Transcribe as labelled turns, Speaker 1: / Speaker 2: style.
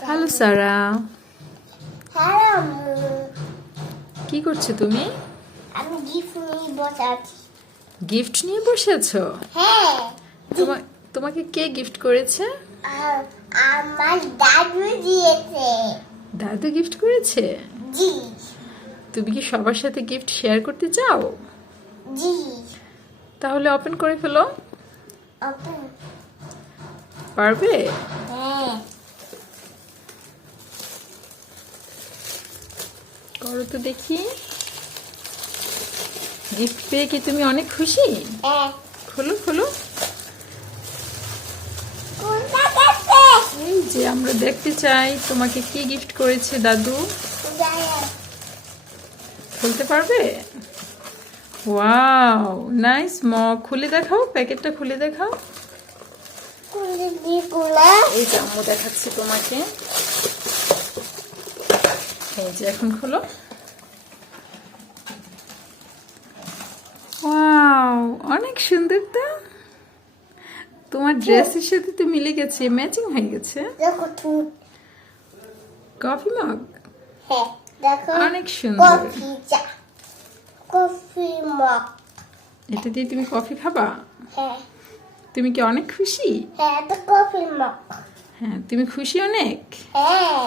Speaker 1: Hello সারা। কি করছ তুমি?
Speaker 2: আমি গিফট নিয়ে বসে আছি।
Speaker 1: গিফট নিয়ে বসে আছো
Speaker 2: হ্যাঁ।
Speaker 1: তোমা- তোমাকে কে গিফট করেছে?
Speaker 2: আমার দাদু দিয়েছে।
Speaker 1: দাদু গিফট করেছে?
Speaker 2: জি।
Speaker 1: তুমি কি সবার সাথে গিফট শেয়ার করতে চাও?
Speaker 2: জি।
Speaker 1: তাহলে ওপেন করে ফেলো।
Speaker 2: ওপেন
Speaker 1: পারবে? করো তো দেখি। গিফট পেয়ে কি তুমি অনেক খুশি?
Speaker 2: হ্যাঁ।
Speaker 1: খোলো খোলো। এই যে আমরা দেখতে চাই তোমাকে কি গিফট করেছে দাদু? খুলতে পারবে? ওয়াও নাইস ম খুলে দেখাও প্যাকেটটা খুলে দেখাও। এই যে আম্মু দেখাচ্ছি তোমাকে। এই যে এখন খোলো। ওয়াও অনেক সুন্দর তো। তোমার ড্রেসের সাথে তো মিলে গেছে ম্যাচিং হয়ে গেছে। Coffee mug?
Speaker 2: হ্যাঁ
Speaker 1: অনেক সুন্দর।
Speaker 2: Coffee mug.
Speaker 1: এটা দিয়ে তুমি কফি খাবা?
Speaker 2: হ্যাঁ।
Speaker 1: তুমি কি অনেক খুশি?
Speaker 2: হ্যাঁ কফি মগ।
Speaker 1: হ্যাঁ তুমি খুশি অনেক?
Speaker 2: হ্যাঁ।